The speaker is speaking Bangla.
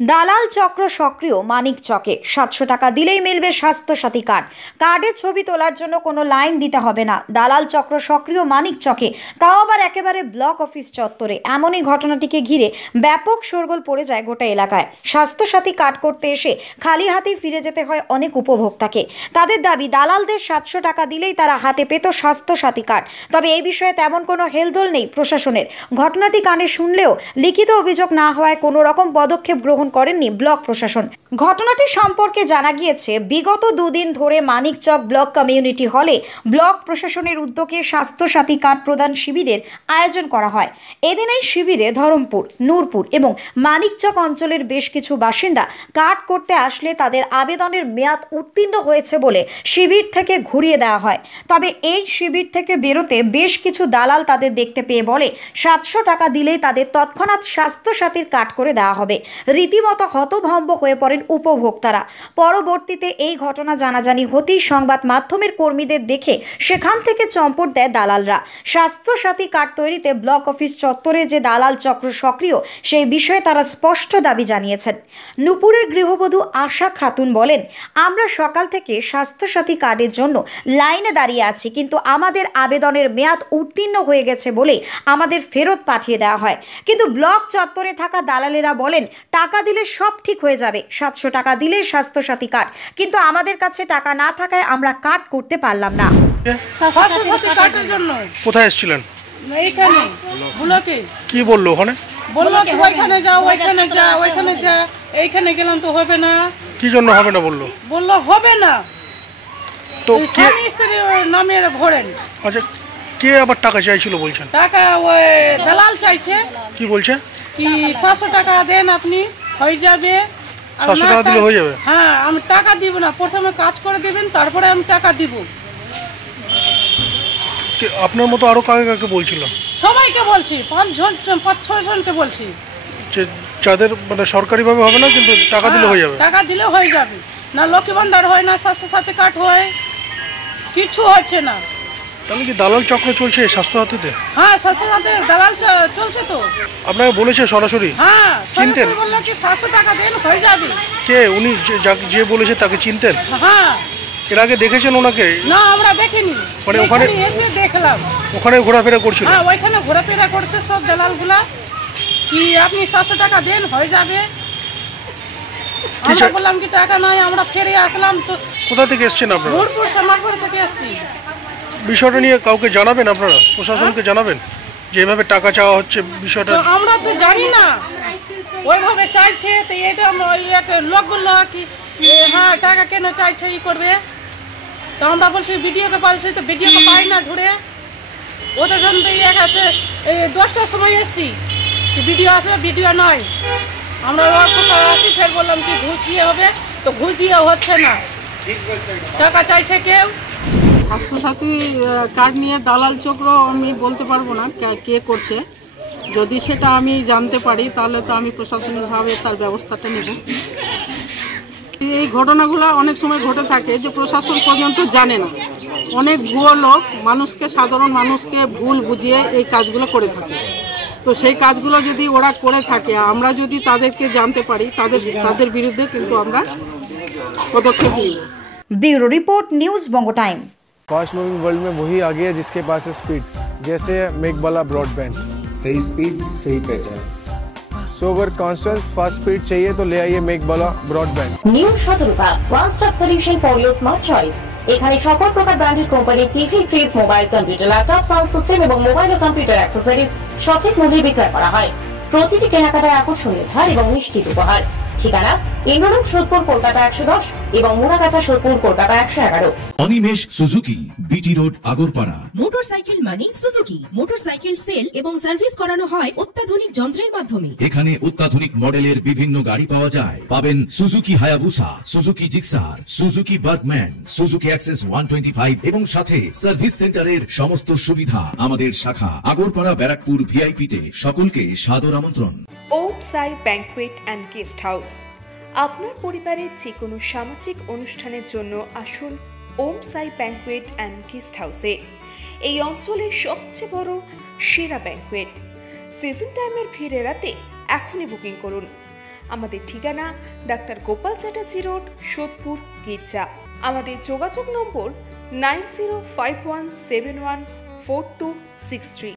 দালাল চক্র সক্রিয় মানিকচকে 700 টাকা দিলেই মিলবে স্বাস্থ্যসাথী কার্ড। কার্ডের ছবি তোলার জন্য কোনো লাইন দিতে হবে না। দালাল চক্র সক্রিয় মানিকচকে, তাও আবার একেবারে ব্লক অফিস চত্বরে। এমনই ঘটনাটিকে ঘিরে ব্যাপক শোরগোল পড়ে যায় গোটা এলাকায়। স্বাস্থ্যসাথী কার্ড করতে এসে খালি হাতেই ফিরে যেতে হয় অনেক উপভোক্তাকে। তাদের দাবি, দালালদের 700 টাকা দিলেই তারা হাতে পেত স্বাস্থ্যসাথী কার্ড। তবে এই বিষয়ে তেমন কোনো হেলদোল নেই প্রশাসনের। ঘটনাটি কানে শুনলেও লিখিত অভিযোগ না হওয়ায় কোনো রকম পদক্ষেপ গ্রহণ করেননি ব্লক প্রশাসন। ঘটনাটি সম্পর্কে জানা গিয়েছে, বিগত দুদিন ধরে মানিকচক ব্লক কমিউনিটি হলে ব্লক প্রশাসনের উদ্যোগে স্বাস্থ্যসাথী কার্ড প্রদান শিবিরের আয়োজন করা হয়। এদিন এই শিবিরে ধরমপুর, নূরপুর এবং মানিকচক অঞ্চলের বেশ কিছু বাসিন্দা কার্ড করতে আসলে তাদের আবেদনের মেয়াদ উত্তীর্ণ হয়েছে বলে শিবির থেকে ঘুরিয়ে দেওয়া হয়। তবে এই শিবির থেকে বেরোতে বেশ কিছু দালাল তাদের দেখতে পেয়ে বলে 700 টাকা দিলেই তাদের তৎক্ষণাৎ স্বাস্থ্যসাথীর কার্ড করে দেওয়া হবে। রীতিমতো হতভম্ব হয়ে পড়েন উপভোক্তারা। পরবর্তীতে এই ঘটনা জানাজানি হতেই সংবাদ মাধ্যমের কর্মীদের দেখে সেখান থেকে চম্পট দেয় দালালরা। স্বাস্থ্যসাথী কার্ড তৈরিতে ব্লক অফিস চত্বরে যে দালাল চক্র সক্রিয়, সেই বিষয়ে তারা স্পষ্ট দাবি জানিয়েছেন। নূপুরের গৃহবধূ আশা খাতুন বলেন, আমরা সকাল থেকে স্বাস্থ্যসাথী কার্ডের জন্য লাইনে দাঁড়িয়ে আছি, কিন্তু আমাদের আবেদনের মেয়াদ উত্তীর্ণ হয়ে গেছে বলে আমাদের ফেরত পাঠিয়ে দেওয়া হয়। কিন্তু ব্লক চত্বরে থাকা দালালেরা বলেন, টাকা দিলে সব ঠিক হয়ে যাবে, 700 টাকা দিলে স্বাস্থ্যসাথী কার্ড, কিন্তু আমাদের কাছে টাকা না থাকায় আমরা কার্ড করতে পারলাম না। স্বাস্থ্যসাথী কার্ডের জন্য কোথায় এসেছিলেন? এইখানে ব্লকে। কি বললো ওখানে? বললো কি ওইখানে যাও, ওইখানে যা, ওইখানে যা। এইখানে গেলাম তো হবে না। কি জন্য হবে না বললো? বললো হবে না, তো কে স্বামী স্ত্রী নামে ভরেন। আচ্ছা, কে আবার টাকা চাইছিল বলছেন? টাকা ওই দালাল চাইছে। কি বলছে? কি 700 টাকা দেন, আপনি হয়ে যাবে। 700 টাকা দিলে হয়ে যাবে? হ্যাঁ, আমি টাকা দিব না, প্রথমে কাজ করে দিবেন, তারপরে আমি টাকা দিব। আপনার মতো আরো কাকে কাকে বলছিল? সবাইকে বলছি, 5-6 জনকে বলছি। যে যাদের মানে সরকারিভাবে হবে না, কিন্তু টাকা দিলে হয়ে যাবে? টাকা দিলে হয়ে যাবে। না লক্ষ্মী ভান্ডার হয়, না স্বাস্থ্যসাথী কার্ড হয়, কিছু হচ্ছে না। তাহলে কি দালাল চক্র চলছে এই স্বাস্থ্যসাথীতে? হ্যাঁ, স্বাস্থ্যসাথী দালাল চলছে তো। আপনাকে বলেছে সরাসরি? হ্যাঁ, চিনতেন? বললো কি 700 টাকা দেন হয়ে যাবে। কে উনি? যে বলেছে তাকে চিনতেন? হ্যাঁ। এর আগে দেখেছেন ওনাকে? না, আমরা দেখিনি। মানে ওখানে এসে দেখলাম, ওখানে ঘোরাফেরা করছিল? হ্যাঁ, ওইখানে ঘোরাফেরা করছে সব দালালগুলা। কি আপনি 700 টাকা দেন হয়ে যাবে। আমরা বললাম কি টাকা নাই, আমরা ফিরে আসলাম। তো কোথা থেকে এসেছেন আপনারা? নূরপুর সামারপুর থেকে এসেছি। বিষয়টা নিয়ে কাউকে জানাবেন আপনারা? প্রশাসনকে জানাবেন যে এভাবে টাকা চাওয়া হচ্ছে বিষয়টা? আমরা তো জানি না, ওইভাবে চাইছে। তো এটা লোক বললো কি হ্যাঁ টাকা কেন চাইছে, ই করবে। তো আমরা বলছি ভিডিওকে পাইছি, তো ভিডিওকে পাই না ঘুরে। ওদের জন্য 10টার সময় এসছি, ভিডিও আসবে, ভিডিও নয়। আমরা আসি, ফের বললাম কি ঘুষ দিয়ে হবে, তো ঘুষ দিয়ে হচ্ছে না, টাকা চাইছে কেউ। স্বাস্থ্যসাথী কার্ড নিয়ে দালাল চক্র আমি বলতে পারবো না কে করছে। যদি সেটা আমি জানতে পারি তাহলে তো আমি প্রশাসনিকভাবে তার ব্যবস্থাটা নেব। এই ঘটনাগুলো অনেক সময় ঘটে থাকে যে প্রশাসন পর্যন্ত জানে না। অনেক ভুয়ো লোক মানুষকে, সাধারণ মানুষকে ভুল বুঝিয়ে এই কাজগুলো করে থাকে। তো সেই কাজগুলো যদি ওরা করে থাকে, আমরা যদি তাদেরকে জানতে পারি, তাদের বিরুদ্ধে কিন্তু আমরা পদক্ষেপ নিব। ব্যুরো রিপোর্ট, নিউজ বঙ্গ টাইম। फास्ट मूविंग वर्ल्ड में वही आगे है जिसके पास है स्पीड, जैसे मेघबाला ब्रॉडबैंड। सही स्पीड, सही पहचान। सो अगर कांस्टेंट फास्ट स्पीड चाहिए तो ले आइए Meghbala broadband. New Shatarupa one stop solution for your smart choice. এখানে সকল প্রকার ব্র্যান্ডেড কোম্পানির TV, fridge, mobile, computer, laptop, sound system এবং মোবাইল ও কম্পিউটার অ্যাক্সেসরিজ সঠিক মূল্যে বিক্রয় করা হয়। প্রতিটি কেনাকাটায় আকর্ষণীয় ছাড় এবং নিশ্চিত উপহার। ঠিকানা ইন্দ্রনগর, সোদপুর, কলকাতা 110 এবং Muragachha, Sodepur, Kolkata 111। Animesh Suzuki, BT road, Agarpara. Motorcycle মানে সুজুকি। মোটরসাইকেল সেল এবং সার্ভিস করানো হয় অত্যাধুনিক যন্ত্রের মাধ্যমে। এখানে অত্যাধুনিক মডেলের বিভিন্ন গাড়ি পাওয়া যায়। পাবেন Suzuki Hayabusa, Suzuki Gixxer, Suzuki Bergman, Suzuki access 125 এবং সাথে সার্ভিস সেন্টারের সমস্ত সুবিধা। আমাদের শাখা আগরপাড়া, ব্যারাকপুর ভিআইপি তে। সকলকে সাদর আমন্ত্রণ। ওম সাই ব্যাংকুয়েট অ্যান্ড গেস্ট হাউস। আপনার পরিবারের যে কোনো সামাজিক অনুষ্ঠানের জন্য আসুন ওম সাই ব্যাংকুয়েট অ্যান্ড গেস্ট হাউসে। এই অঞ্চলের সবচেয়ে বড় সেরা ব্যাংকুয়েট। সিজন টাইমের ভিড় এড়াতে এখনই বুকিং করুন। আমাদের ঠিকানা ডাক্তার গোপাল চ্যাটার্জি রোড, সোদপুর, গির্জা। আমাদের যোগাযোগ নম্বর 9051714263।